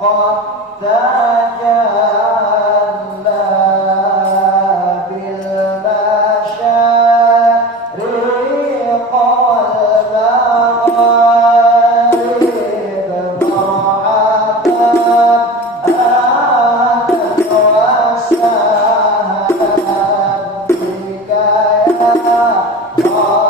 قد تجلى بالمشارق والمغارب مرحبا أهلا وسهلا بك يا خير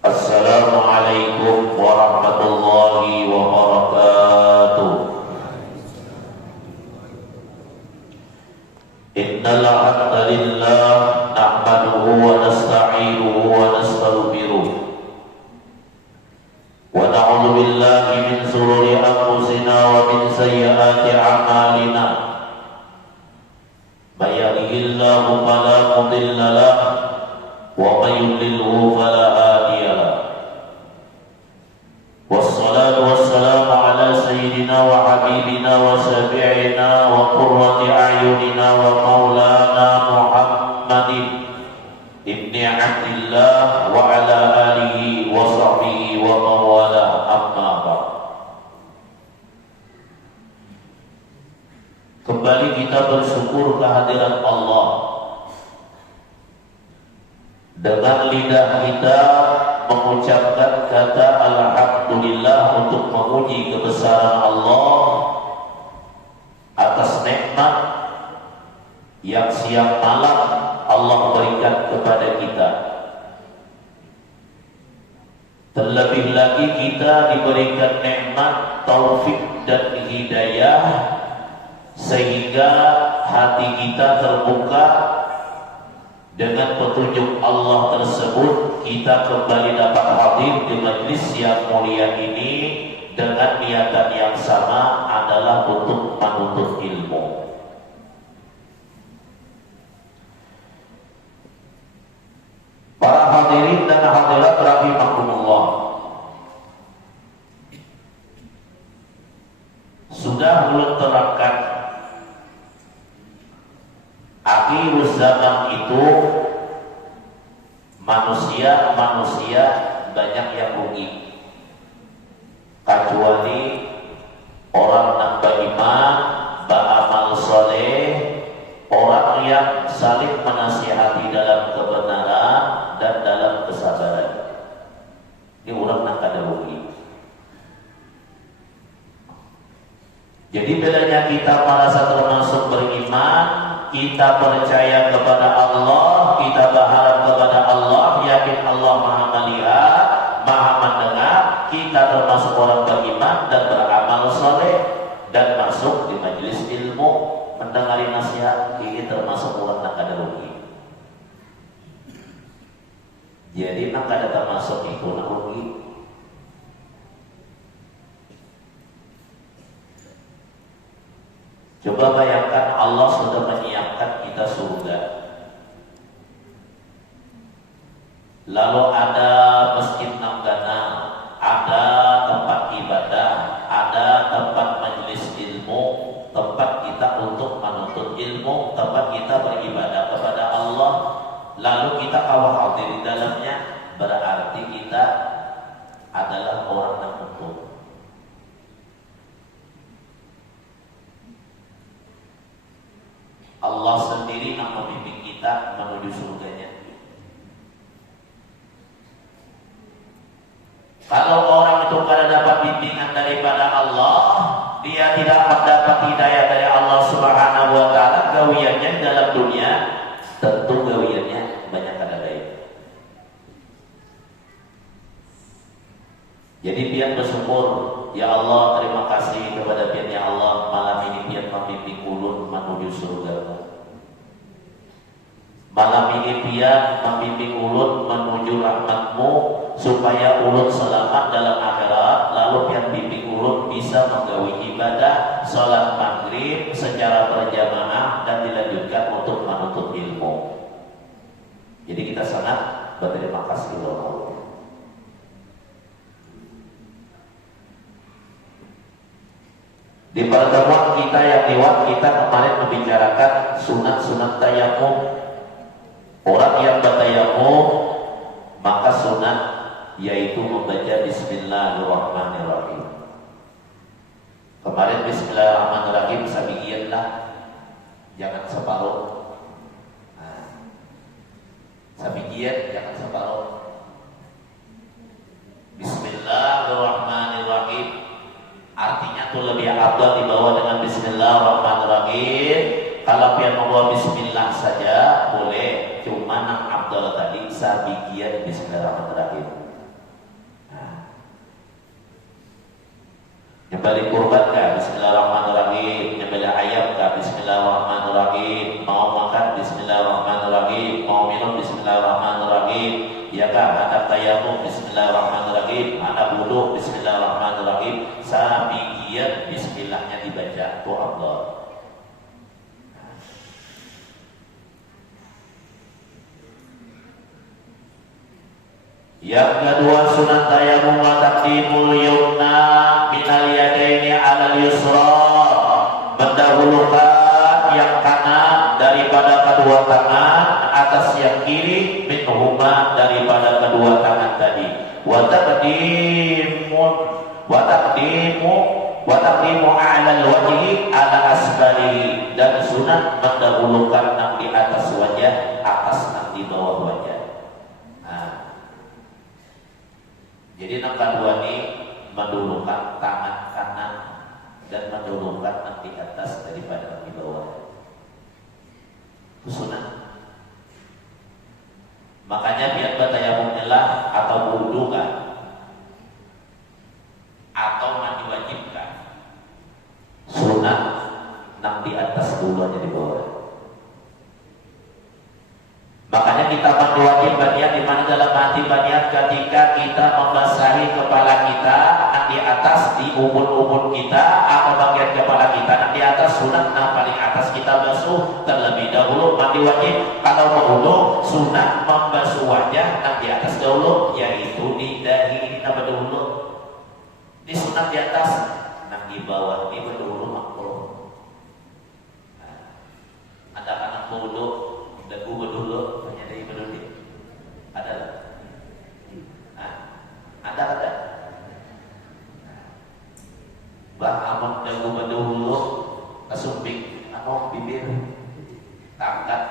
Assalamualaikum warahmatullahi wabarakatuh. Innal بالله من شرور أنفسنا ومن سيئات أعمالنا من يهده الله فلا مضل له ومن يضلله فلا هادي له والصلاة والسلام على سيدنا وحبيبنا وشفيعنا وقرة أعيننا ومولانا محمد ابن عبد الله وعلى آله وصحبه ومن والاه أما بعد. Kembali kita bersyukur kehadiran Allah. Dengan lidah kita mengucapkan kata Alhamdulillah untuk memuji kebesaran Allah atas nikmat yang siang malam Allah berikan kepada kita. Terlebih lagi kita diberikan nikmat taufik dan hidayah sehingga hati kita terbuka dengan petunjuk Allah tersebut. Kita kembali dapat hadir di majlis yang mulia ini dengan niatan yang sama adalah untuk menuntut ilmu. Para hadirin dan hadirat rahimakumullah, sudah belum terangkan akhir zaman itu manusia banyak yang rugi, kecuali orang yang beriman, beramal soleh, orang yang saling menasihati dalam kebenaran dan dalam kesabaran. Ini orang yang kada rugi. Jadi bedanya kita merasa termasuk beriman, kita percaya kepada Allah, kita berharap kepada Allah, yakin Allah Maha melihat, Maha mendengar, kita termasuk orang beriman dan beramal soleh dan masuk di majelis ilmu, mendengari nasihat, ini termasuk orang yang kada rugi. Jadi nak kada termasuk itu nak rugi. Coba bayangkan Allah sudah menyiapkan kita surga. Lalu ada masjid Namgana, ada tempat ibadah, ada tempat majelis ilmu, tempat kita untuk menuntut ilmu, tempat kita beribadah kepada Allah. Lalu kita kalau hadir di dalamnya, berarti kita adalah orang yang untung. Allah sendiri yang membimbing kita menuju surganya. Kalau orang itu kada dapat bimbingan daripada Allah, dia tidak mendapat hidayah dari Allah Subhanahu wa taala, gawiannya dalam dunia tentu gawiannya banyak kada baik. Jadi pian bersyukur, ya Allah, terima kasih kepada pian ya Allah, malam ini pian membimbing ulun menuju surga. Malam ini pian membimbing ulun menuju rahmat-Mu supaya ulun selamat dalam akhirat. Lalu pian bimbing ulun bisa menggawi ibadah salat maghrib secara berjamaah dan dilanjutkan untuk menuntut ilmu. Jadi kita sangat berterima kasih kepada Allah. Di pertemuan kita yang lewat, kita kemarin membicarakan sunat-sunat tayamum. Orang yang bertayamum, maka sunat yaitu membaca Bismillahirrahmanirrahim. Kemarin Bismillahirrahmanirrahim sabigianlah, jangan separuh. Sabigian jangan separuh. Bismillahirrahmanirrahim. Artinya tuh lebih afdal dibawa dengan Bismillahirrahmanirrahim. Kalau pian membawa Bismillah saja boleh, cuma yang afdal tadi sabigian Bismillahirrahmanirrahim. Nyembelih kurban kah? Bismillahirrahmanirrahim. Nyembelih ayam kah? Bismillahirrahmanirrahim. Mau makan? Bismillahirrahmanirrahim. Mau minum? Bismillahirrahmanirrahim. Ya kah? Ada tayamum? Bismillahirrahmanirrahim. Ada wudu? Bismillahirrahmanirrahim. samiyat, bismillahnya dibaca tu Allah. Yang kedua sunat tayamum wa taqdimul yumna minal yadaini 'alal yusra, mendahulukan yang kanan daripada kedua tangan atas yang kiri, minhuma daripada kedua tangan tadi. Wa taqdimu 'alal wajhi 'ala asfalihi, dan sunat mendahulukan yang di atas wajah atas yang di bawah wajah. Jadi yang kedua ini mendahulukan tangan kanan dan mendahulukan yang di atas daripada yang di bawah. Itu sunat. Makanya biar bertayamum lah atau wudu kan, atau mandi wajib kan, sunat yang di atas dulu aja di bawah. Makanya kita mandi wajib baniat di mana dalam hati baniat ketika kita membasahi kepala kita yang di atas di umur kita atau bagian kepala kita yang di atas, sunat yang paling atas kita basuh terlebih dahulu mandi wajib. Kalau berwudu sunat membasuh wajah yang di atas dahulu, yaitu di dahi kita dahulu. Di sunat di atas, yang di bawah ini dahulu makruh. Ada anak wudu dagu dulu, hanya dari dulu. Ada? Ada. Bah amat dagu dulu, kasumping, bibir, tangkat,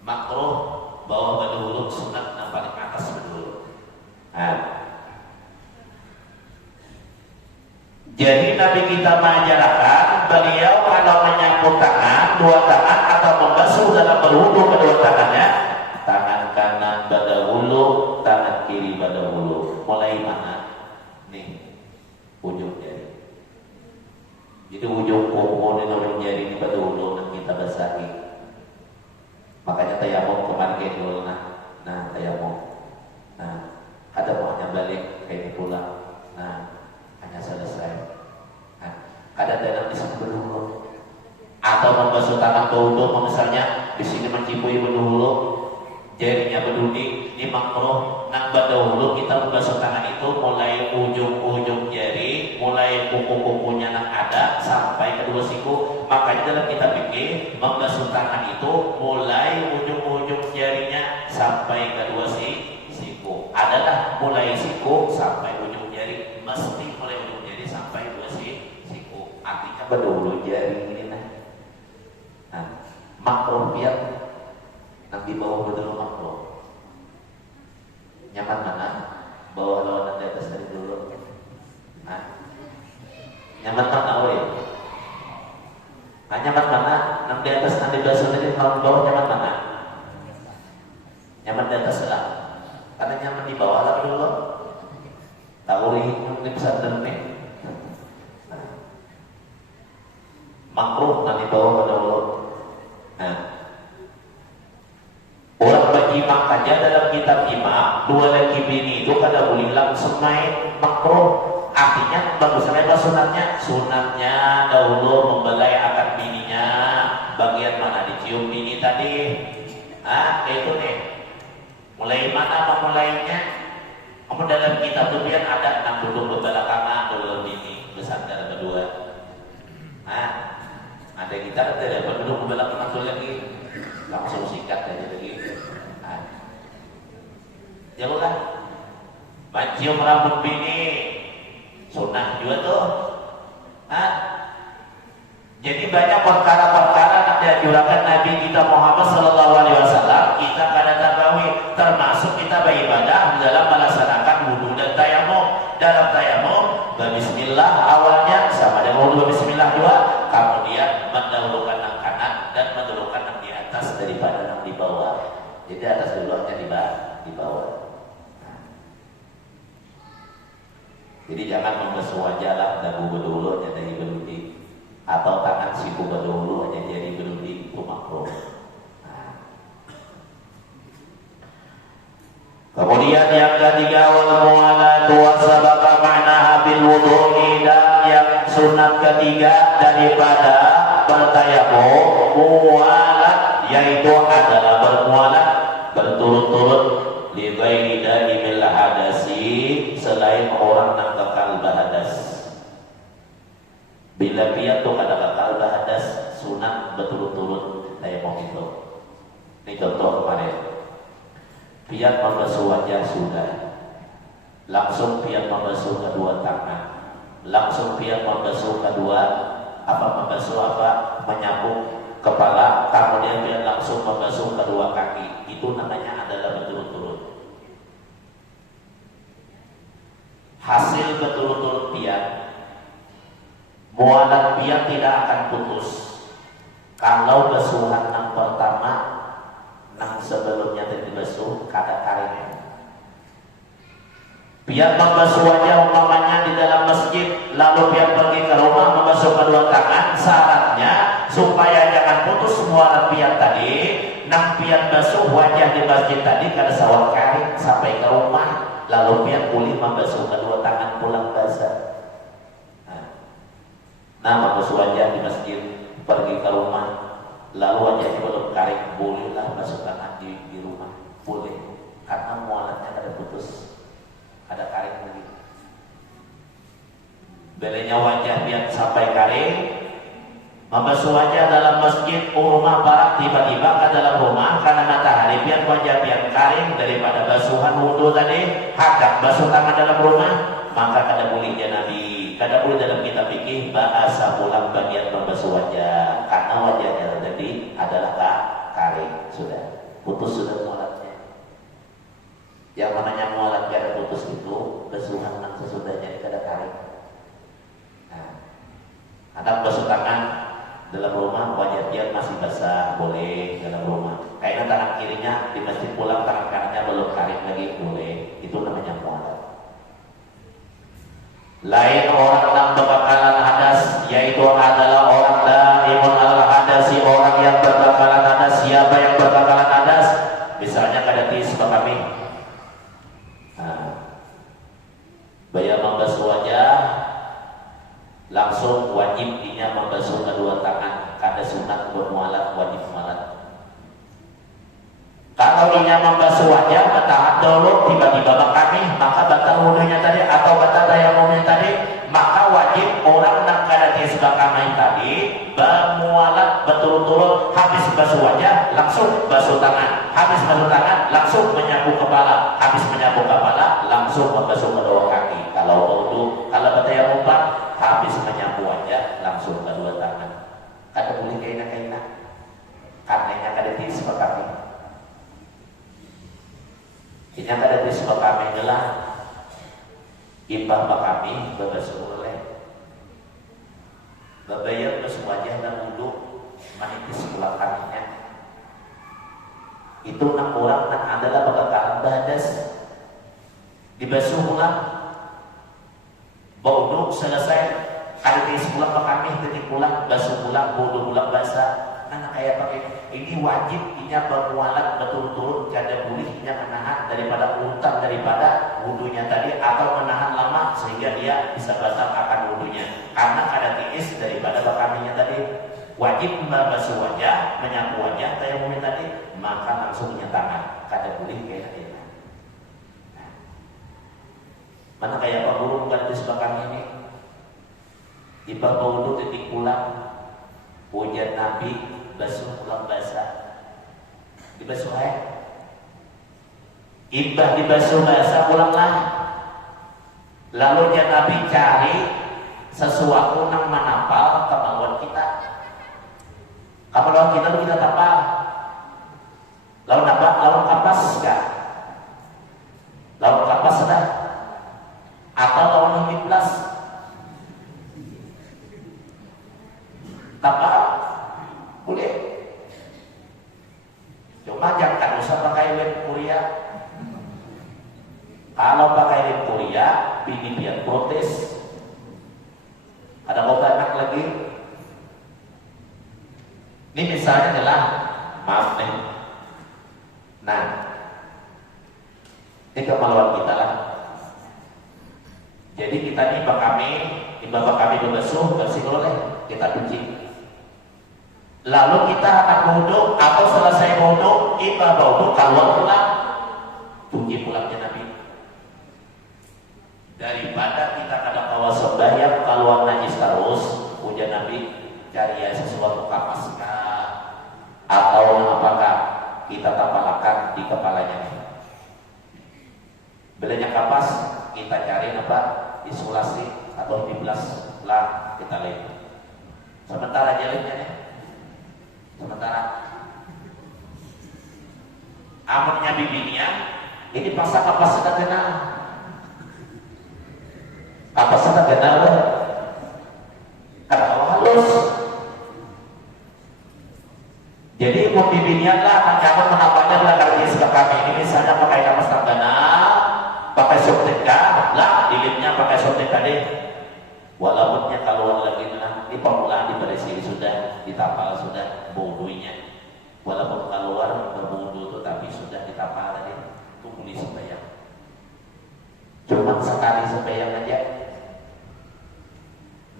makruh, bawah dulu, sunat yang paling atas dulu. Jadi Nabi kita mengajarkan beliau kalau menyapu tangan, dua tangan atau membasuh dalam berwudu kedua tangannya, tangan kanan pada hulu, tangan kiri pada hulu. Mulai mana? Nih, ujung jari. Jadi ujung kuku dan ujung jari ini pada hulu dan kita basahi. Makanya tayamum kemarin kayak dulu nah tayamum. Nah, ada maunya balik kayak ini pulang. Nah, hanya selesai. Ada dalam disebut dulu, atau membasuh tangan berwudu, misalnya di sini mencipui berwudu, jarinya berduri, ini makruh. Nang berdahulu kita membasuh tangan itu mulai ujung-ujung jari, mulai kuku-kukunya nang ada sampai kedua siku. Makanya dalam kitab fikih membasuh tangan itu mulai ujung-ujung jarinya sampai kedua siku. Adalah mulai siku sampai ujung jari, mesti mulai ujung jari sampai dua siku. Artinya berdahulu jari ini makruh biar nang di bawah dulu makruh. Nyaman mana? Bawah lawan di atas dari dulu. Nyaman mana ya? Nyaman mana? Nang di atas nanti basuh dari lawan bawah nyaman mana? Nyaman di atas lah. Karena nyaman di bawah lah dulu. Tahu ini bisa ternih. Makruh nanti bawah pada mulut. Orang berjimak aja dalam kitab jimak, dua laki bini itu kada boleh langsung main, makruh. Artinya bagusnya apa sunatnya? Sunatnya dahulu membelai akan bininya, bagian mana dicium bini tadi. Itu nih. Mulai mana memulainya? Kamu dalam kitab itu biar ada enam duduk berbelakangan dulu bini bersandar berdua. Ada kita ada berduduk berbelakangan dulu lagi, langsung sikat aja lagi. Jauhlah, mencium rambut bini, sunnah juga tuh. Jadi banyak perkara-perkara yang dianjurkan Nabi kita Muhammad Sallallahu Alaihi Wasallam kita kada tabawi, termasuk kita beribadah dalam melaksanakan wudu dan tayamum. Dalam tayamum, Bismillah awalnya sama dengan wudu Bismillah juga, kemudian mendahulukan yang kanan dan mendahulukan yang di atas daripada yang di bawah. Jadi atas dulunya di bawah. Jadi jangan membasuh wajah lah dagu berdulu aja dari berudi, atau tangan siku berdulu aja jadi berudi, itu makruh. Kemudian yang ketiga wal mu'alatu wa sabaqa ma'naha bil ketiga daripada bertayamum mualat, yaitu adalah bermualat berturut-turut li ghairi daimil hadasi, selain orang yang kekal bahadas. Bila piat tuh kada kekal bahadas sunat berturut-turut tayamum itu. Ini contoh kemarin. Piat membasuh wajah sudah, langsung piat membasuh kedua tangan, langsung piat membasuh menyapu kepala, kemudian piat langsung membasuh kedua kaki. Itu namanya adalah berturut-turut. Hasil berturut-turut piat, mualat piat tidak akan putus kalau basuhan yang pertama nang sebelumnya tadi basuh kada karing. Piat membasuh wajah umpamanya di dalam masjid, lalu piat pergi ke rumah membasuh kedua tangan, syaratnya supaya jangan putus mualat piat tadi. Nang piat basuh wajah di masjid tadi kada sawat karing sampai ke rumah, lalu piat pulih membasuh kedua tangan pulang basah. Nah, membasuh wajah di masjid, pergi ke rumah, lalu wajahnya belum karing, bolehlah basuh tangan di rumah, boleh, karena mualatnya kada putus, ada karing lagi. Belenya wajah biar sampai karing, membasuh wajah dalam masjid, rumah barak tiba-tiba ke dalam rumah karena matahari, biar wajah biar karing daripada basuhan wudhu tadi, hadap basuh tangan dalam rumah, maka kada bolehnya Nabi. Kada boleh dalam kitab fikih bahasa pulang bagian membasuh wajah, karena wajahnya tadi adalah karing, sudah putus sudah mualatnya. Yang namanya mualat kada putus itu basuhan yang sesudahnya kada karing. Nah, ada basuh tangan dalam rumah, wajah dia masih basah, boleh dalam rumah. Kayaknya tangan kirinya di masjid pulang, tangan kanannya belum karing lagi, boleh. Itu namanya mualat. Lain orang yang berbakalan hadas, yaitu adalah orang daimun al-hadasi, orang yang berbakalan hadas. Siapa yang berbakalan hadas? Misalnya kada tis kami. Bayar membasuh wajah, langsung wajib dinya membasuh kedua tangan. Kada sunat bermualat, wajib mualat. Kalau dinya membasuh wajah, bertahan dulu, tiba-tiba kami, maka batal wudhunya tadi atau batal tayamumnya tadi, maka wajib orang yang kada tisbah kami tadi bermualat berturut-turut, habis basuh wajah langsung basuh tangan, habis basuh tangan langsung menyapu kepala, habis menyapu kepala langsung membasuh kedua kaki. Kalau wudhu, kalau bertayamum habis menyapu wajah langsung kedua tangan. Kada boleh kaina-kaina, karena kada tisbah kami. Ini kada tisbah kami adalah imbang kami berbasuh oleh berbayar basuh wajah dan wudhu manitis pulang kakinya. Itu 6 orang yang adalah bekakalan bahadas, dibasuh ulang, wudhu selesai, kada tis pulang kami, titik pulang, basuh pulang, wudhu pulang basah. Nah kayak pakai ini wajib inya bermualat betul-betul, kada boleh inya menahan daripada utang daripada wudhunya tadi, atau menahan lama sehingga dia bisa batal akan wudhunya, karena kada tiis daripada bakaminya tadi. Wajib membasuh wajah, menyapu wajah tayamumnya tadi, maka langsung punya tangan, kada boleh kayak tadi. Mana kayak apa burung gadis bakami ini, tiba wudhu titik pulang, wujud Nabi basuh pulang basah, dibasuh ibah dibasuh basah pulanglah. Lalu dia Nabi cari sesuatu yang menapal kemauan kita. Kemauan kita kita tapal. Lalu apa? Lalu kapas enggak? Lalu kapas sudah? Atau lawan 15? Tapal? Boleh. Cuma jangan usah pakai lem kuria. Kalau pakai lem kuria, bini biar protes. Ada obat enak lagi. Ini misalnya adalah, maaf nih. Nah, ini kemaluan kita lah. Jadi kita ini kami bapak kami berbasuh, bersih oleh kita cuci. Lalu kita akan wudhu atau selesai wudhu, kita wudhu keluar pulang, cuci pulangnya Nabi. Daripada kita kadang kala sembahyang keluar najis terus, ujar Nabi, cari ya sesuatu kapas atau apakah kita tapalakan di kepalanya. Belanya kapas, kita cari apa? Isolasi atau diblas lah kita lihat. Sementara jalannya nih. Sementara amannya bibinya ini pasang kapas sudah kena. Kapas sudah kena lah. Karena halus. Jadi mau bibinya lah, jangan menapaknya lah karena kami ini misalnya pakai kapas tanggana, pakai softeka, lah dilipnya pakai softeka deh. Walaupunnya kalau lagi ini pemulaan diberisi sudah, ditapal sudah bodohnya. Walaupun keluar berwudu itu tapi sudah ditapal tadi, tunggu di sembahyang. Cuma sekali sembahyang aja.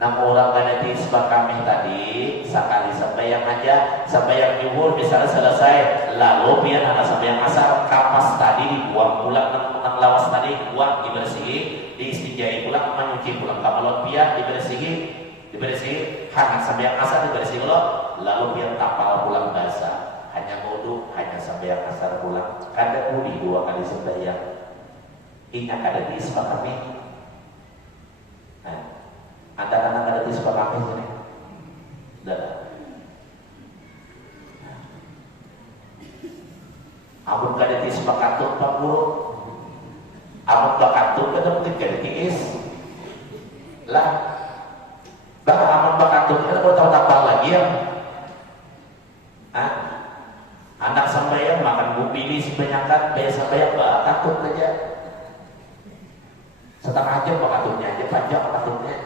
6 orang ada di sebab kami tadi sekali sembahyang aja, sembahyang zuhur misalnya selesai, lalu biar anak sembahyang asar kapas tadi dibuang pulang, nang lawas tadi buang dibersihi, diistinjai pulang, mencuci pulang kamalon biar dibersihi, hangat sembahyang asar dibersihi lalu biar tapal pulang basah, hanya wudu, hanya sembahyang asar pulang, kada budi 2 kali sembahyang. Ingat ada di sebab kami. Nah, ada anak ada di sekolah kami ini. Sudah. Amun kada di sekolah katut Pak Guru. Amun bakatut kada mungkin kada tiis. Lah. Bah amun bakatut kada mau tahu apa lagi ya. Ah. Anak sampeyan makan bupini sebanyakan biasa bayar bakatut aja. Setengah jam bakatutnya aja panjang bakatutnya.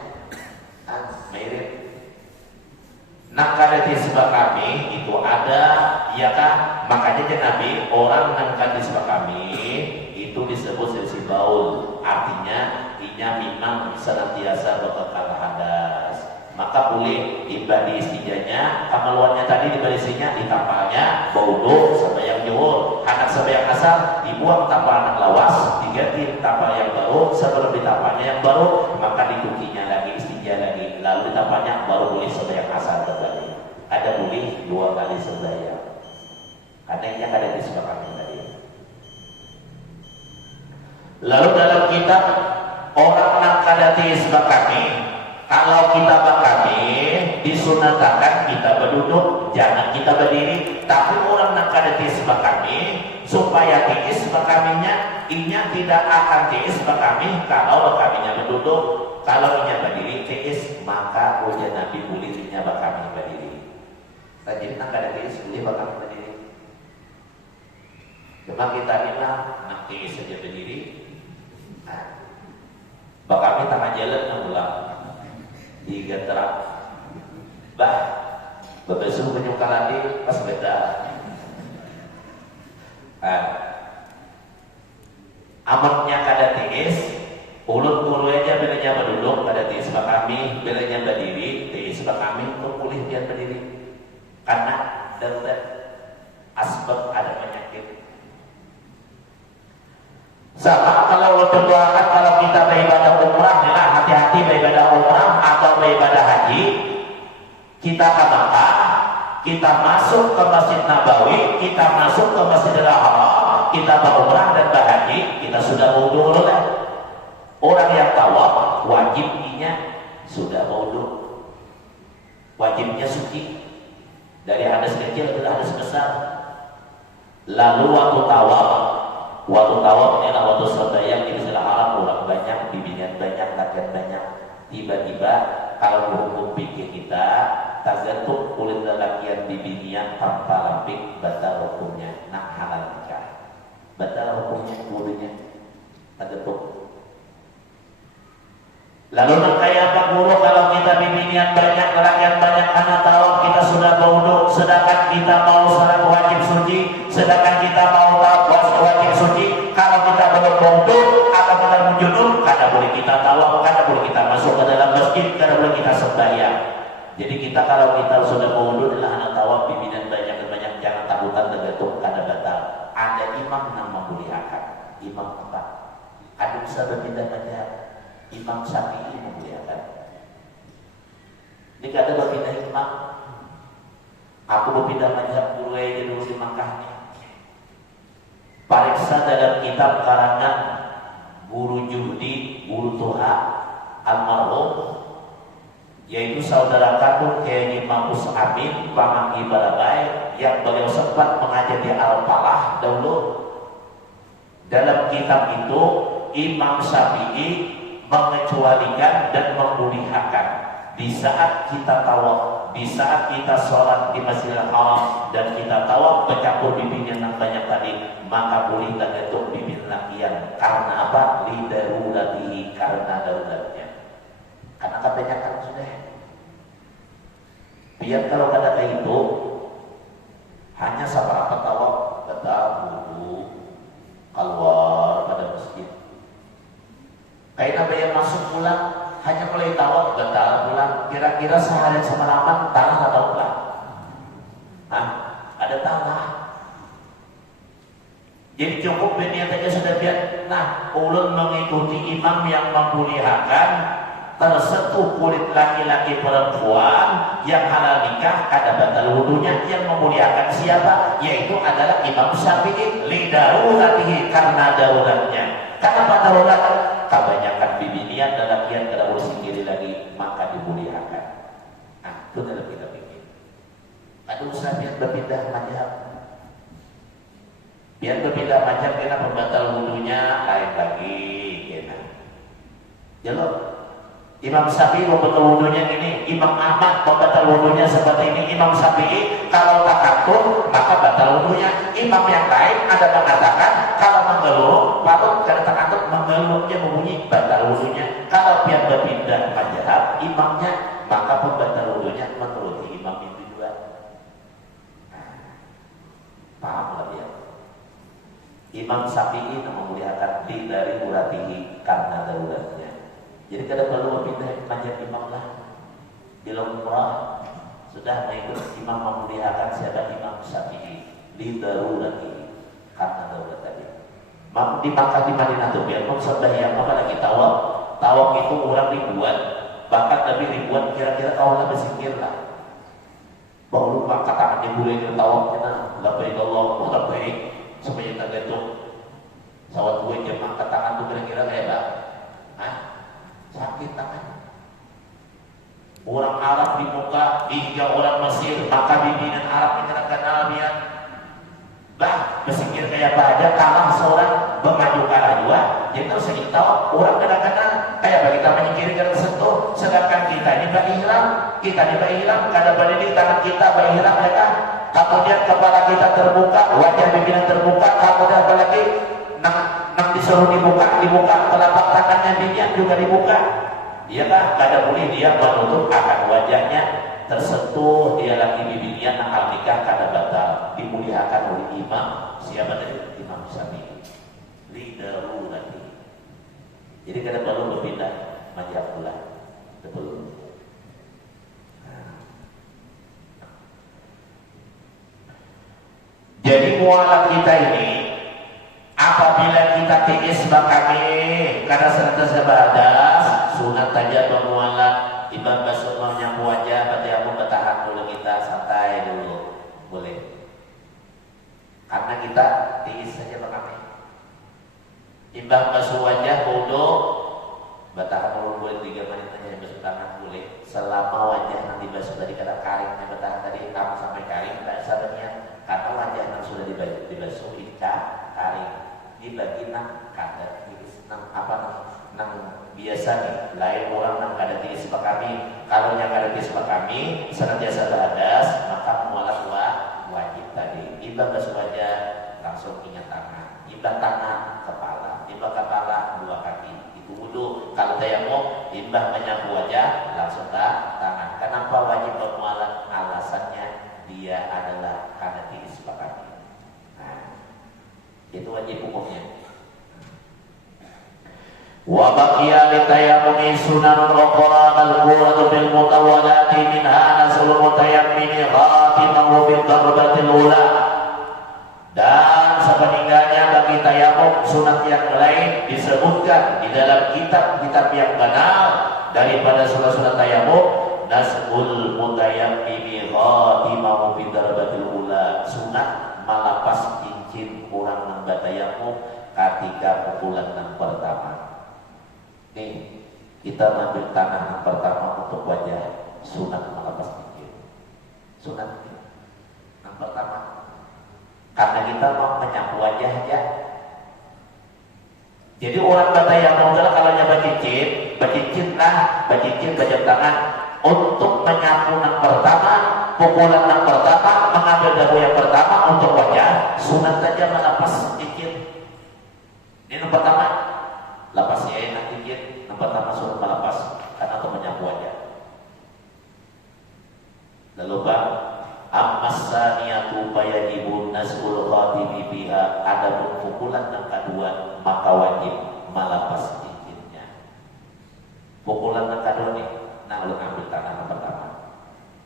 Mirip. Nak kada di sebab kami itu ada, ya kan? Makanya Nabi orang nangkat di sebab kami itu disebut sesi baul. Artinya inya memang senantiasa berkekal hadas. Maka boleh ibadi istinjanya, kamaluannya tadi diberisinya di tapalnya, baudo sembahyang zuhur, anak sembahyang asar dibuang tapal anak lawas, diganti tapal yang baru, sebelum ditapalnya yang baru, maka dicucinya lagi istinja lagi, lalu ditapalnya baru boleh sembahyang asar kembali. Ada boleh 2 kali sembahyang. Karena ini ada di sebelah kami tadi. Lalu dalam kitab orang nak kadati sebelah kami. Kalau kita kami disunatakan kita berduduk, jangan kita berdiri. Tapi orang nak kadati sebab kami supaya tiis sebab kaminya, inya tidak akan tiis sebab kami kalau kaminya berduduk. Kalau inya berdiri tiis, maka ujian Nabi boleh inya kami berdiri. Jadi nak kadati boleh kami berdiri. Cuma kita bilang nak tiis saja berdiri. Nah, kami tangan jalan pulang. 3 terap bah bebesu penyuka lagi pas beda amatnya kada tiis ulut aja belanya berduduk kada tiis sebab kami belanya berdiri tiis sebab kami untuk pulih dia berdiri karena darurat asbab ada penyakit. Sama kalau berdoakan kalau kita beribadah umrah, ya hati-hati beribadah umrah atau beribadah haji. Kita ke Makkah, kita masuk ke Masjid Nabawi, kita masuk ke Masjidil Haram, kita berumrah dan berhaji, kita sudah wudu dulu kan? Orang yang tawaf wajibnya sudah wudu, wajibnya suci dari hadas kecil ke hadas besar. Lalu waktu tawaf ialah waktu sembahyang di Masjidil Haram orang banyak, bimbingan banyak, latihan banyak. Tiba-tiba kalau berhukum pikir kita tergantung kulit lelakian bimbingan tanpa rampik batal hukumnya, nak halal nikah. Batal hukumnya wudunya tergantung. Lalu nak kayak apa guru kalau kita bimbingan banyak, lelakian banyak, anak tawaf kita sudah berwudu, sedangkan kita mau salat wajib suci, sedangkan kita mau tawaf wajib suci, kalau kita belum berwudu atau kita menjunub, kada boleh kita tawaf, kada boleh kita masuk ke dalam masjid. masjid karena boleh kita sembahyang. Jadi kita kalau kita sudah mau wudhu adalah anak tawaf pimpinan banyak jangan takutan tergantung kada batal. Ada imam yang memuliakan, imam apa? Ada bisa berbeda macam Imam Syafi'i memuliakan. Ini kada berpindah imam. Aku berpindah mazhab dulu aja dulu di Makkah nih. Pariksa dalam kitab karangan Guru Juhdi, Guru Tuha almarhum, yaitu saudara kandung Kiai Mampus Amin Pamanggi Balabai, yang beliau sempat mengajar di Al-Falah dahulu. Dalam kitab itu Imam Syafi'i mengecualikan dan memuliakan di saat kita tawaf, di saat kita sholat di Masjidil Haram dan kita tawaf bercampur bibirnya yang banyak tadi, maka boleh tergantung bibir lakian. Karena apa? Lidaruratihi, karena daruratnya. Karena katanya kan sudah. Biar kalau ada kayak itu, hanya sabar tawaf, betul wudu, keluar pada masjid. Kayak yang masuk pulang, hanya mulai tawaf, betul pulang. Kira-kira seharian semalaman tanah atau pulang? Hah? Ada tanah. Jadi cukup niat aja sudah biar. Nah, ulun mengikuti imam yang memuliakan, tersentuh kulit laki-laki perempuan yang halal nikah kada batal wudunya. Yang memuliakan siapa? Yaitu adalah Imam Syafi'i, lidaruratihi, karena daruratnya. Kenapa darurat? Kebanyakan bibinian dan lakian kada urusin diri lagi, maka dimuliakan. Nah, itu dalam kita pikir. Ada usaha biar berpindah mazhab. Biar berpindah mazhab kena pembatal wudunya lain lagi kena. Jelok. Imam Syafi'i membatal wudunya ini, Imam Ahmad membatal wudunya seperti ini. Imam Syafi'i kalau takatur maka batal wudunya. Imam yang lain ada mengatakan kalau menggeluh, lalu karena takatur menggeluhnya membunyi batal wudunya. Kalau biar berpindah mazhab imamnya, maka pembatal wudunya menuruti imam itu juga. Paham lah ya? Imam Syafi'i memuliakan dari uratihi karena daruratnya. Jadi kada perlu pindah mazhab imam lah. Di lumrah sudah mengikut imam memuliakan siapa? Imam Syafi'i di darurati karena darurat tadi. Di Makkah di Madinah tuh biar mau sembahyang apalagi tawaf. Tawaf itu orang ribuan, bahkan lebih ribuan, kira-kira kaulah berzikir lah. Bahwa lupa katakannya boleh ke tawaf kena labbaik Allahu labbaik supaya tergantung. Sawat gue jemaah katakan tuh kira-kira kayak apa? Hah? Sakit tangan. Orang Arab di muka, hingga orang Mesir, maka pimpinan Arab menyerahkan Arabian. Bah, bersikir kayak apa aja, kalah seorang mengaju kalah dua. Jadi terus saya tahu orang kadang-kadang kayak apa kita menyikir ke tersentuh, sedangkan kita ini berihram, kadang pada di tangan kita berihram mereka. Kemudian kepala kita terbuka, wajah pimpinan terbuka, kemudian apalagi nang disuruh dibuka, telapak tangannya pimpinan juga dibuka. Iya kah? Kada boleh dia menutup akan wajahnya tersentuh dia lagi bibirnya nakal nikah kada batal, dimuliakan oleh imam siapa tadi? Imam Syafi'i lidarurati. Jadi kada perlu berpindah mazhab pula, betul. Jadi mualaf kita ini apabila kita tiis bakami karena senantiasa badas sunat saja memualaf. Imam basuh menyapu wajah, berarti aku bertahan dulu, kita santai dulu, boleh. Karena kita tiis saja bakami. Imbang basuh wajah, wudu, bertahan dulu boleh 3 menit saja basuh tangan boleh. Selama wajah nanti basuh tadi kata karingnya bertahan tadi kamu sampai karing, tidak sadarnya karena wajah yang sudah dibasuh ica karing. Dibagi nang kada tiis nang apa nang biasa nih, lain orang nang kada tiis kami. Kalau yang kada tiis kami senantiasa badas, maka mualaf wajib tadi. Imbang basuh wajah langsung ingat tangan, imbang tangan kepala, imbang kepala 2 kaki. Itu wudu. Kalau tayamum imbang menyapu wajah langsung tangan. Kenapa wajib bermualaf? Alasannya dia adalah kada tiis kami. Nah, itu wajib hukumnya. Wa baqiya li tayammumi sunanun ukhra mutayammini khatimahu bil darbatil ula. Dan sepeninggalnya bagi tayamum sunat yang lain disebutkan di dalam kitab-kitab yang benar daripada sunat-sunat tayamum. Nasbul mutayammimi khatimahu bil darbatil ula, sunat malapas cincin kurang nang tayamum ketika pukulan yang pertama. Nih, kita ambil tanah yang pertama untuk wajah, sunat malapas cincin. Sunat yang pertama. Karena kita mau menyapu wajah aja. Jadi orang kata yang modal kalau nyapa cincin, bajam tangan untuk menyapu yang pertama, pukulan yang pertama, mengambil dagu yang pertama untuk wajah, sunat saja melepas cincin. Ini yang pertama, lepas ya enak cincin. Yang pertama sunat melepas karena untuk menyapu wajah. Lalu bang, ammas saniyatu fayajibun nas'ul khatimi biha, adapun pukulan yang kedua maka wajib melepas cincinnya. Pukulan yang kedua nih, nah lu ambil tangan yang pertama,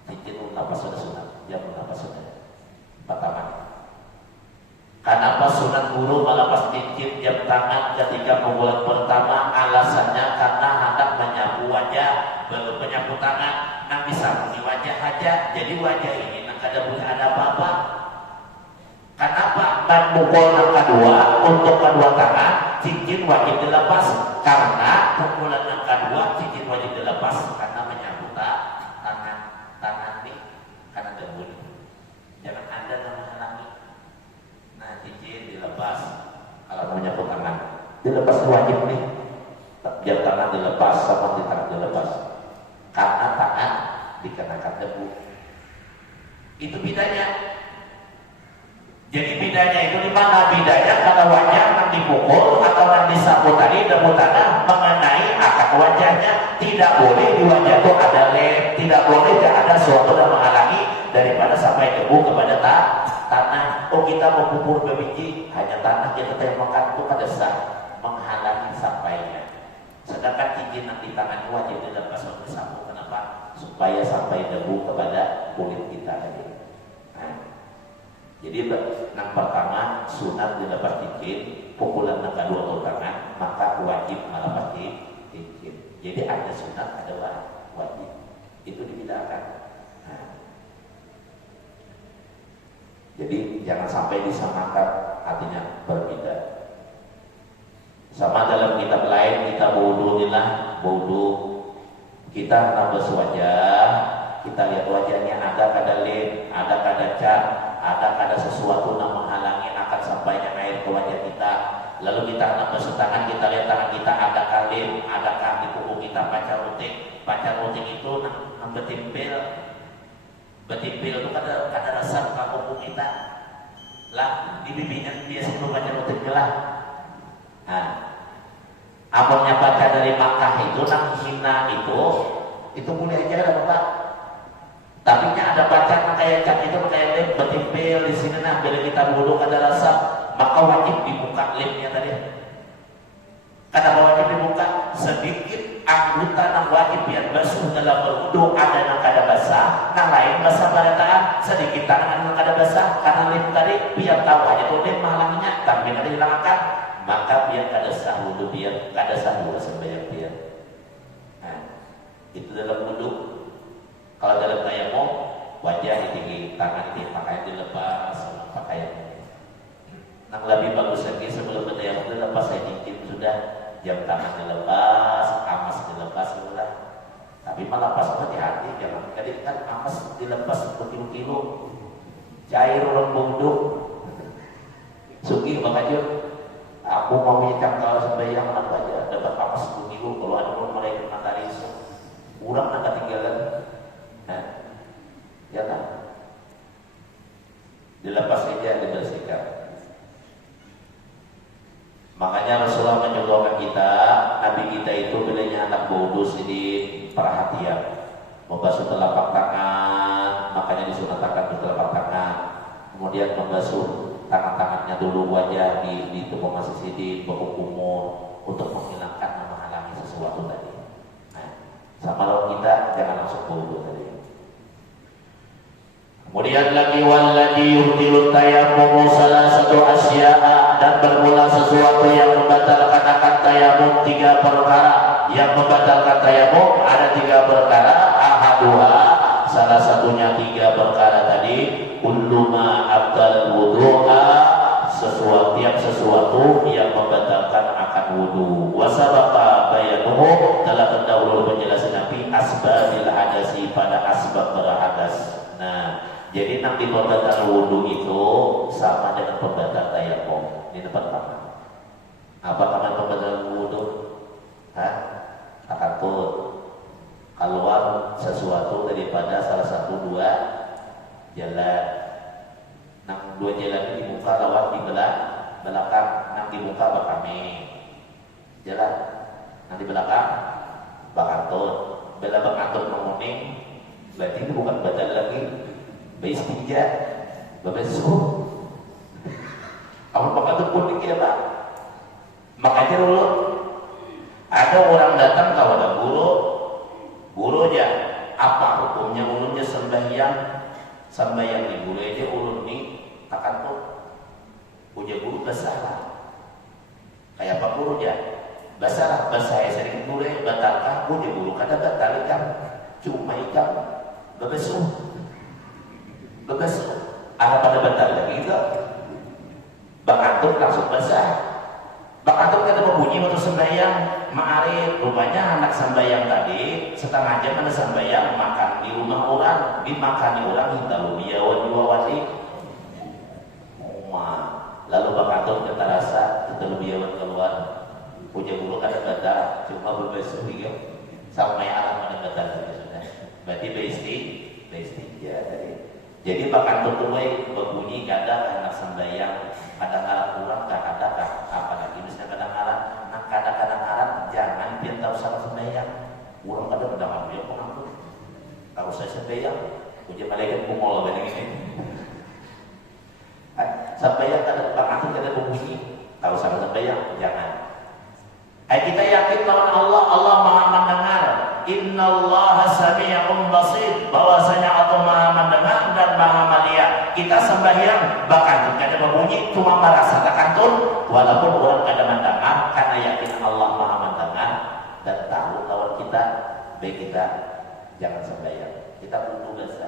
cincin lu lepas sudah sunat, dia melepas sudah pertama. Kenapa sunat guru melepas cincin jam tangan ketika pukulan pertama? Alasannya karena hendak menyapu wajah, belum menyapu tangan, nah bisa di wajah aja, jadi wajah ini kada boleh ada apa-apa. Kenapa memukul yang kedua untuk kedua tangan cincin wajib dilepas? Karena pukulan yang kedua cincin wajib dilepas karena menyapu tangan nih karena debu. Jangan ada yang menghalangi. Nah cincin dilepas kalau mau menyapu tangan dilepas wajib nih. Jam tangan dilepas sama tangan dilepas karena tangan dikenakan debu. Itu bedanya. Jadi bedanya itu di mana? Bedanya kalau wajah yang dipukul atau yang disapu tadi debu tanah mengenai akar wajahnya, tidak boleh di wajah itu ada lem, tidak boleh ada suatu yang menghalangi daripada sampai debu kepada tanah. Oh kita mau pupur bebiji hanya tanah yang kita makan itu pada sah menghalangi sampainya. Sedangkan cincin yang di tangan wajib dilepas oleh disapu. Kenapa? Supaya sampai debu kepada kulit kita tadi. Nah, jadi yang pertama sunat dilepas cincin, pukulan yang kedua untuk tangan, maka wajib melepas cincin. Jadi ada sunat, ada wajib. Itu dibedakan. Nah, jadi jangan sampai disamakan, artinya berbeda. Sama dalam kitab lain kita wudu kita nabas wajah, kita lihat wajahnya ada kada lem, ada kada cat, ada kada sesuatu yang menghalangi akan sampainya air ke wajah kita. Lalu kita nabas tangan, kita lihat tangan kita ada kalim, ada kaki kuku kita pacar ruting itu nang betimpil itu kada rasa ke kuku kita lah di bibinya biasa itu pacar ruting lah. Nah, amalnya baca dari Makkah itu nang hina itu boleh aja ada Bapak. Tapi ada baca kayak cat itu kayak lem betimpil di sini nah bila kita wudu kada rasa maka wajib dibuka lemnya tadi. Kenapa wajib dibuka? Sedikit anggota yang wajib biar basuh dalam berwudu ada yang kada basah, yang lain basah pada tangan, sedikit tangan yang kada basah karena lem tadi biar tahu aja tuh lem mahalangnya tapi kada hilangkan. Maka biar kada sah wudu, biar kada sah wudu sembahyang biar. Nah, itu dalam wudu. Kalau dalam tayamum wajah ditinggi, tangan ditinggi, pakaian dilepas, pakaian. Nah lebih bagus lagi sebelum bertayamum dilepas saya cincin sudah, jam tangan dilepas, amas dilepas sudah. Tapi melepas hati-hati jangan kadang kan amas dilepas berkilo-kilo, cair orang bunduk, sugi bakajur. Aku mau minyak kalau sembahyang apa aja dapat apa 10 minggu kalau ada orang mereka matahari kurang nak ketinggalan. Nah, ya kan? Dilepas saja dibersihkan. Makanya Rasulullah menyuruhkan kita, Nabi kita itu bilanya anak bodus ini perhatian, membasuh telapak tangan, makanya disunatkan telapak tangan, kemudian membasuh tangan-tangannya dulu wajah di tubuh masih sidi berkumur untuk menghilangkan dan menghalangi sesuatu tadi. Nah, sama lawan kita jangan langsung wudu tadi. Kemudian lagi walladzi yubtilu tayammum salah satu asya'a, dan bermula sesuatu yang membatalkan akan tayamum 3 perkara. Yang membatalkan tayamum ada 3 perkara, ahaduha salah satunya 3 perkara tadi, kullu ma abdal wudu'a, sesuatu yang membatalkan akan wudu. Wasabaqa bayanuhu, telah terdahulu penjelasan Nabi asbabil hadasi, pada asbab berhadas. Nah, jadi nanti pembatal wudu itu sama dengan pembatal tayamum. Ini pertama. Apa namanya pembatal wudu? Takatut, keluar sesuatu daripada salah satu 2 jalan. Nang 2 jalan di muka lawan di belakang, nang di muka bakame jalan, nang di belakang bakatut. Bela bakatut menguning, berarti itu bukan batal lagi. Beristinja, berbasuh. Awal bakatut kuning ya Pak. Makanya dulu ada orang datang kepada guru aja, apa hukumnya ulunnya sembahyang di guru aja ulun nih akan tuh punya guru bersalah. Kayak apa guru aja bersalah, saya sering guru batalkan, punya guru kata batalkan, cuma ikan berbasuh. Ada pada batal lagi gitu. Bakatut langsung basah. Bakatut kata berbunyi waktu sembahyang ma'arif, rupanya anak sembahyang tadi setengah jam ada sembahyang makan di rumah orang, dimakani orang lalu biawan diwawati. Lalu bakatut kata rasa lalu biawan keluar. Punya guru kata batal, cuma berbasuh gitu. Sama yang alam ada batal sudah. Berarti beristinja tadi. Jadi bakatut tuai berbunyi kadang anak sembahyang, kadang-kadang kurang, kadang-kadang apalagi misalnya kadang-kadang, kadang-kadang jangan biar tahu salah sembahyang. Kurang kadang-kadang dia pengampun. Kalau saya sembahyang, ujian malaikat kumol begini ini. Sembahyang kadang bakatut kadang berbunyi. Kalau salah sembahyang jangan. Kita yakin lawan Allah, Allah Maha mendengar. Innallaha sami'un basir, bahwasanya Allah Maha mendengar dan Maha melihat. Kita sembahyang bahkan kada berbunyi, cuma merasa takantun, walaupun orang kada mendengar, karena yakin Allah Maha mendengar dan tahu lawan kita. Baik, kita jangan sembahyang, kita wudu biasa.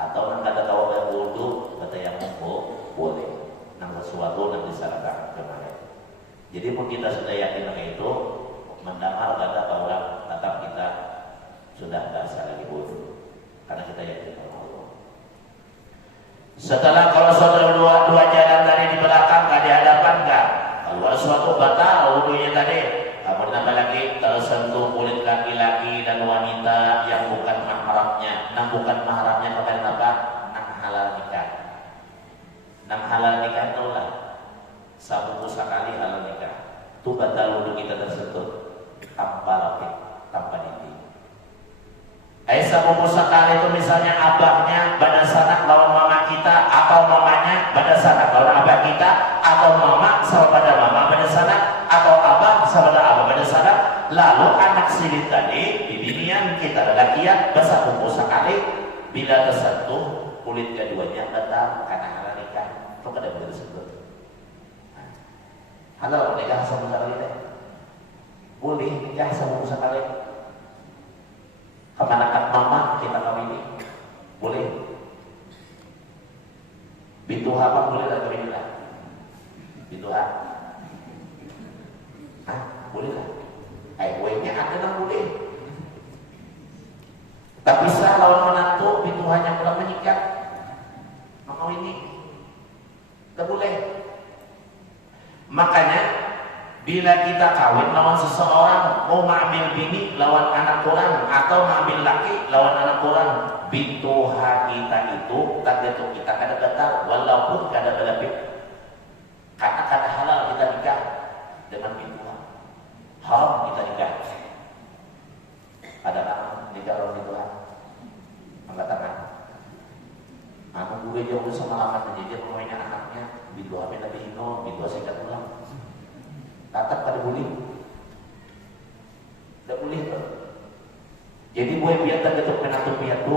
Atau nang kada tahu ada wudu, kata yang boleh. Nang sesuatu nang disarankan kemarin. Jadi pun kita sudah yakin kayak itu, mendengar kata orang tetap kita sudah dasar lagi wudu, karena kita yakin sama Allah. Setelah kalau saudara dua jalan tadi di belakang, nggak di hadapan nggak, kalau suatu batal wudunya tadi. Kemudian tambah lagi tersentuh kulit laki-laki dan wanita yang bukan mahramnya. Nah, bukan mahramnya kepada apa? Nang halal nikah. Nang halal nikah itulah satu sekali halal nikah. Itu batal wudu kita tersentuh tanpa lapik, tanpa dinding. Satu sekali itu misalnya abahnya pada sanak lawan mama kita, atau mamanya pada sanak lawan abah kita, atau mama sama pada mama pada sanak, atau abah sama pada abah pada sanak. Lalu anak silit tadi bibinian kita lelakian basah kumpul sekali, bila tersentuh kulit keduanya batal karena halal nikah. Itu kada boleh disebut. Halal nikah sama sekali deh. Boleh nikah sama sekali. Kemanakan mama kita kawini boleh. Bintu apa boleh tak kawin lah? Bintu apa? Boleh lah. Kuenya ada nang boleh. Tapi sah lawan menantu bintu hanya pula menikah. Mengawini tak boleh. Makanya bila kita kawin lawan seseorang, mau mengambil bini lawan anak orang, atau mengambil laki lawan anak orang, bintuha kita itu target kita kada batal, walaupun kada berlebih, karena kada halal kita nikah dengan bintuha, haram kita nikah. Ada kan nikah lawan bintuha? Angkat tangan. Anu gue jauh sama laman menjadi pemainnya anaknya, bintuha beda bihino, bintuha sekat ulang. Tatap kada boleh. Tidak boleh. Jadi boleh biar tak ketuk menantu piatu,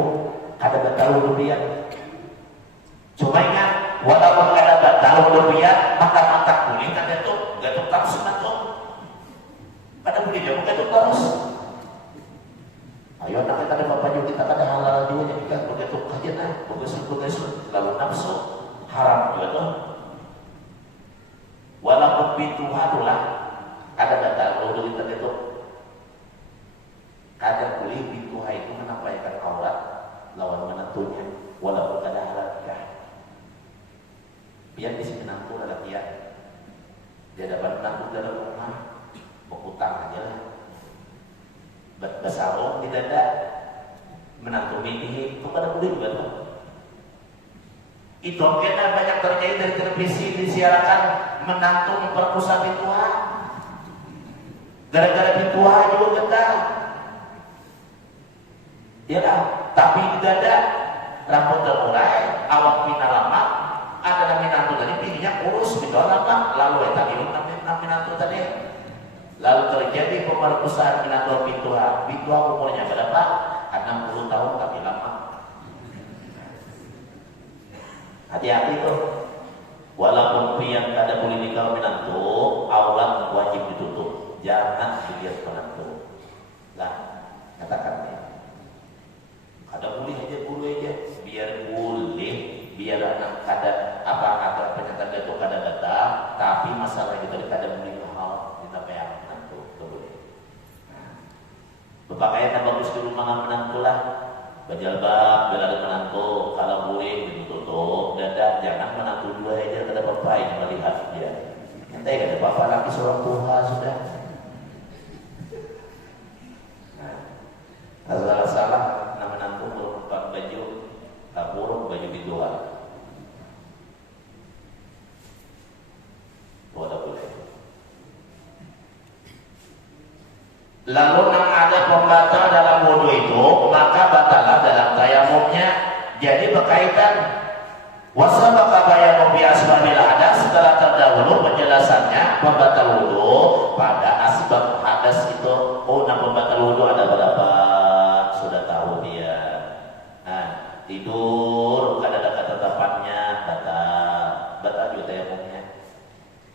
kada batal wudu dia. Cuma ingat, walaupun ada batal rupiah, maka mata kuning kan itu gatuk terus nato. Pada begitu gatuk terus. Ayo anak kita ada bapaknya kita ada halal juga jadi kan begitu aja nah, begitu lalu nafsu haram juga tuh. Walaupun pintu hadulah ada batal wudu kita itu. Kadang boleh pintu itu menampaikan aurat lawan menentunya, walaupun ada halal nikah. Biar di sini menantu adalah dia dapat menantu dalam rumah, berhutang aja lah. Bersarung di dada, menantu mimpi kepada boleh juga tuh. Itu kena banyak terjadi dari televisi disiarkan menantu memperkosa pintuan. Gara-gara pintuan juga kata. Ya lah, tapi di dada rambut terurai, awak pina lama, ada menantu tadi pilihnya kurus, pintuan lama, lalu tadi menantu tadi. Lalu terjadi pemerkosaan menantu pintuan. Pintuan umurnya berapa? 60 tahun tapi lama. Hati-hati tuh. Walaupun pria kada boleh nikah menantu, aurat wajib ditutup. Jangan dilihat menantu. Lah, katakan ya. Kada boleh aja, biar boleh, biar anak kada apa kata pernyataan itu kada datang, tapi masalah itu kada boleh hal kita bayar menantu, boleh. Berpakaian bagus di rumah menantu lah. Berjilbab bila ada menantu, kalau boleh ditutup dada, jangan menantu dua aja kada apa yang melihat dia. Nanti kada apa lagi seorang Tuhan sudah. Nah, salah nama menantu merupakan baju burung baju biduan. Boleh. Lalu yang ada pembatal dalam wudu itu, maka batalah dalam tayamumnya. Jadi berkaitan wasabaka bayanu bi asbabil hadas, setelah terdahulu penjelasannya pembatal wudu pada asbab hadas itu. Oh, nah pembatal wudu ada berapa? Sudah tahu dia. Nah, tidur kada ada ketetapannya batal juga tayamumnya.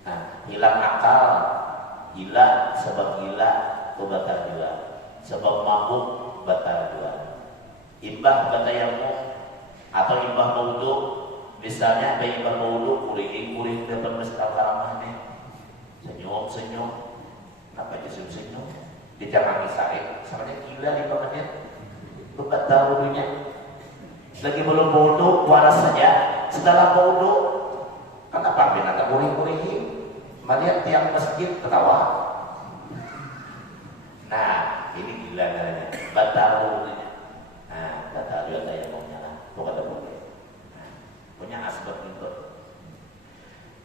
Nah, hilang akal, gila sebab gila batal juga, sebab mabuk batal juga. Imbah batayamum atau imbah wudu, misalnya bayi imbah wudu kuring dapat mestal karamahnya, senyum, apa aja senyum, dicangangi saring, samanya gila 5 menit, batal wudunya. Lagi belum wudu, waras saja. Setelah wudu, kenapa binatang kuring-kuring? Melihat tiang masjid ketawa. Nah, ini gila namanya, batal wudunya. Nah, batal juga tayamumnya lah, pokoknya boleh. Nah, punya asbab itu.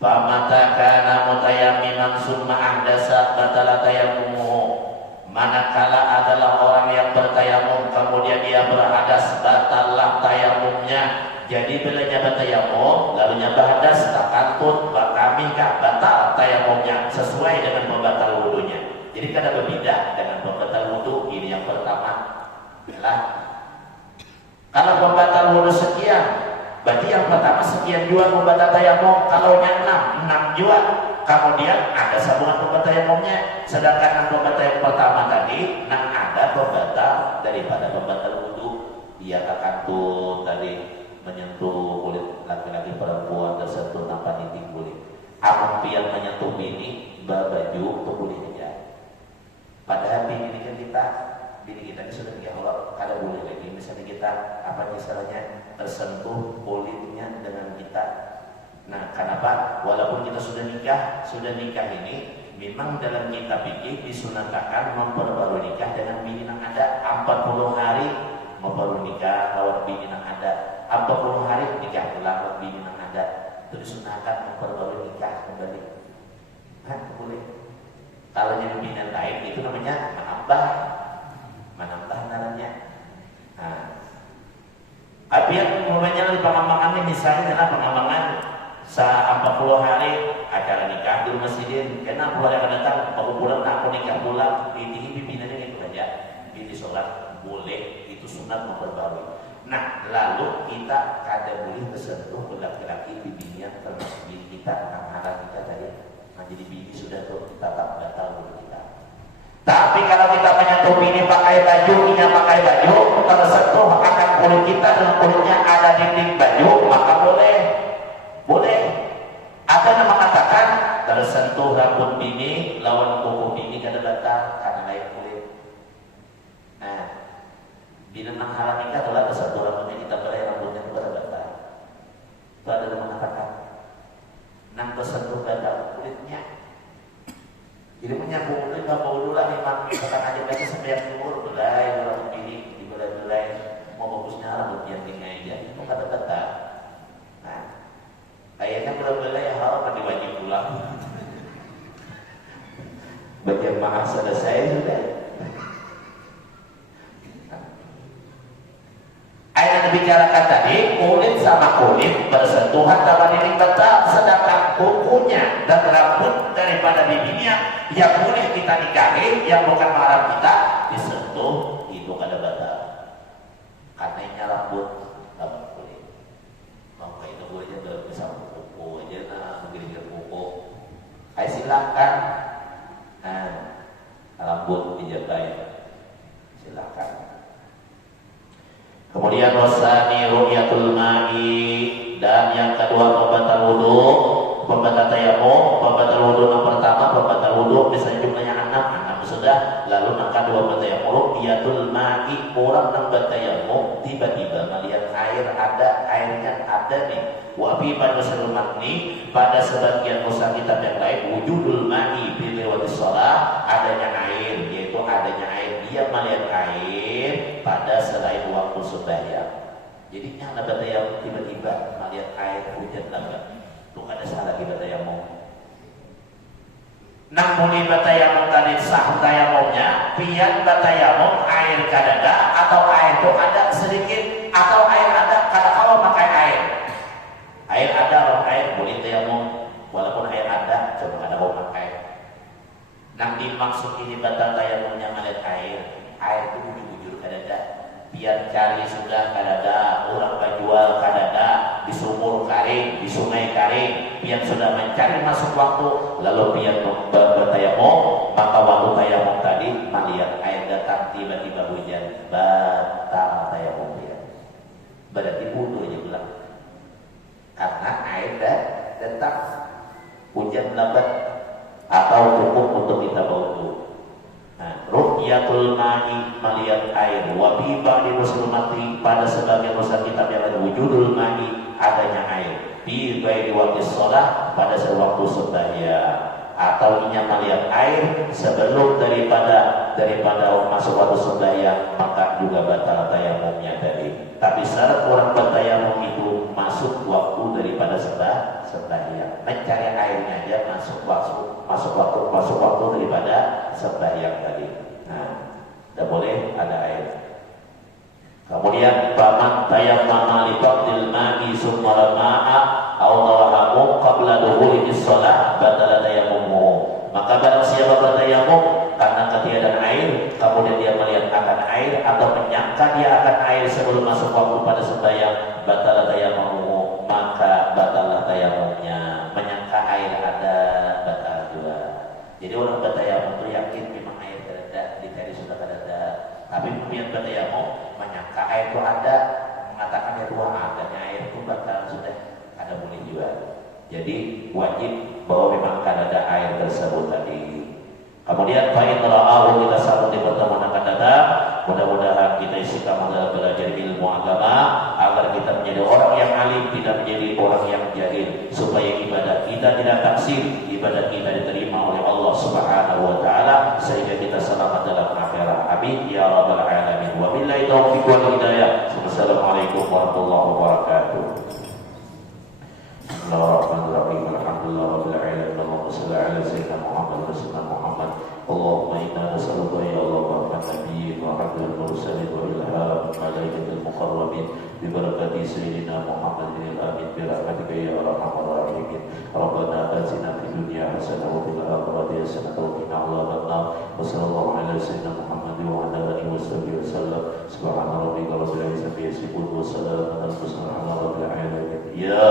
Pamata kana mutayammiman summa ahdasa batala tayammumuhu. Manakala adalah orang yang bertayamum kemudian dia berhadas, batallah tayamumnya. Jadi bila jabat tayamum lalu nyabah hadas takantut bakamika batal tayamumnya sesuai dengan pembatal wudunya. Jadi kada berbeda dengan pembatal wudu. Ini yang pertama. Yalah. Kalau pembatal wudu sekian, berarti yang pertama sekian juga pembatal tayamum. Kalau yang 6 juga. Kemudian ada sambungan pembatal tayamumnya. Sedangkan yang pembatal yang pertama tadi, ada pembatal daripada pembatal wudu. Dia takantut tadi menyentuh kulit laki-laki perempuan tersentuh tanpa nitik kulit. Amun pian menyentuh bini baju boleh aja. Padahal bini kita ini sudah tiga Allah, kada boleh lagi. Misalnya kita apa istilahnya tersentuh kulitnya dengan kita. Nah, kenapa? Walaupun kita sudah nikah ini memang dalam kitab fikih disunahkan memperbarui nikah dengan bini yang ada 40 hari memperbarui nikah lawan bini yang ada 40 hari nikah lawan bini yang ada. Itu disunahkan memperbarui nikah kembali. Nah, boleh. Kalau jadi bini lain itu namanya menambah namanya. Nah, tapi yang momennya di pengembangannya misalnya adalah pengembangan 40 hari acara nikah di masjidin, karena aku ada datang baru bulan aku nikah bulan ini pimpinannya itu aja, ini sholat boleh, itu sunat memperbarui. Nah, lalu kita kada boleh bersentuh ke laki-laki di bini yang termasuk bini kita, anak kita tadi. Nah, jadi bini sudah tuh tetap batal untuk kita. Tapi kalau kita menyentuh bini pakai baju, ininya pakai baju, tersentuh akan kulit kita dan kulitnya ada dinding baju, maka boleh. Boleh. Ada yang mengatakan tersentuh rambut bini lawan kuku bini kada batal karena lain kulit. Nah, bila menghalang nikah adalah tersentuh rambutnya kita boleh, rambutnya itu kada batal. Itu ada yang mengatakan nang tersentuh batal kulitnya. Jadi menyambung kulit nggak mau dulu lah, memang misalkan aja lagi sampai yang timur belai rambut bini dibelai-belai, mau bagusnya rambut yang tinggal aja itu kada batal. Nah, kayaknya belai-belai hal akan diwajib pulang. Bagian maaf selesai sudah. Ayat yang dibicarakan tadi, kulit sama kulit bersentuhan dapat dinding batal, sedangkan kukunya dan rambut daripada bibinya yang boleh kita nikahi, yang bukan mahram kita disentuh, itu kada batal. Karena ini rambut sama kulit. Maka itu bolehnya dalam sama kuku aja, nah menggigit kuku. Ayo silahkan. Nah, rambut dijabai, silahkan. Kemudian wasani ru'yatul ma'i, dan yang kedua pembatal wudu, pembatal tayamum. Pembatal wudu yang pertama pembatal wudu misalnya jumlahnya 6 sudah, lalu yang kedua bertayamum ru'yatul ma'i, orang yang bertayamum tiba-tiba melihat air, ada airnya ada nih. Wa fi badasirul matni, pada sebagian nusa kitab yang lain wujudul ma'i bi liwatis shalah, adanya air, yaitu adanya air, dia melihat air pada selain waktu sembahyang. Jadi nyala batayamum tiba-tiba melihat air hujan lebat, itu ada salah di batayamum. Namun batayamum tadi sah tayamumnya, pian batayamum air kadada atau air itu ada sedikit atau air ada kada kalau pakai air. Air ada, orang air boleh tayamum, walaupun air ada, cuma ada orang pakai. Nang dimaksud ini batal tayamumnya melihat air itu bujur-bujur kadada. Biar cari sudah kadada, orang berjual kadada, di sumur karing, di sungai karing, biar sudah mencari masuk waktu, lalu biar bertayamum, maka waktu tayamum tadi melihat air datang tiba-tiba hujan, batal tayamum dia. Berarti wudu aja bilang. Karena air datang, hujan lebat atau cukup untuk kita wudu. Nah, ru'yatul ma'i, melihat air, wa bi ba'di muslimati, pada sebagian nusa kitab yang ada wujudul ma'i, adanya air, bi ghairi waqtis shalah, pada sewaktu sembahyang, atau inya melihat air sebelum daripada masuk waktu sembahyang, maka juga batal tayamumnya tadi. Tapi syarat orang bertayamum itu masuk waktu daripada sembahyang. Mencari airnya aja masuk waktu daripada sembahyang tadi. Nah, tidak boleh ada air. Kemudian paman tayammama li fadlil ma'i summa ma'a aw tawahamu qabla dukhuli shalah batala tayammumu. Maka barang siapa bertayamum karena ketiadaan air, kemudian dia melihat akan air atau menyangka dia akan air sebelum masuk waktu pada sembahyang, batala tayammumu, maka batalah tayamumnya. Menyangka air ada, batal juga. Jadi orang bertayamum itu yakin memang air ada, dicari sudah ada. Tapi kemudian bertayamum menyangka air itu ada, mengatakan ya dua adanya air itu batal sudah, ada boleh juga. Jadi wajib bahwa memang akan ada air tersebut tadi. Kemudian fa'in ra'ahu, kita sambut di pertemuan akan datang. Mudah-mudahan kita istiqamah dalam belajar ilmu agama agar kita menjadi orang yang alim, tidak menjadi orang yang jahil, supaya ibadah kita tidak taksir, ibadah kita diterima oleh Allah Subhanahu wa taala, sehingga kita selamat dalam akhirat. Amin ya rabbal alamin. Wabillahi taufiq wal hidayah. Wassalamualaikum warahmatullahi wabarakatuh. Bismillahirrahmanirrahim. Alhamdulillah rabbil alamin. Allahumma shalli ala sayyidina Muhammad wa sallam Muhammad. Allahumma inna nas'aluka ya Allah wa nabiyyin wa habibul mursalin wa ilham malaikatil muqarrabin bi barakati sayyidina Muhammadin al-amin bi rahmatika ya arhamar rahimin. Rabbana atina fid dunya hasanah wa fil akhirati hasanah wa qina adzabannar. Wa sallallahu ala sayyidina Muhammad wa ala alihi wa sahbihi wa sallam. Subhana rabbika rabbil izzati yasifun wa salamun ala al-mursalin walhamdulillahi rabbil alamin. Ya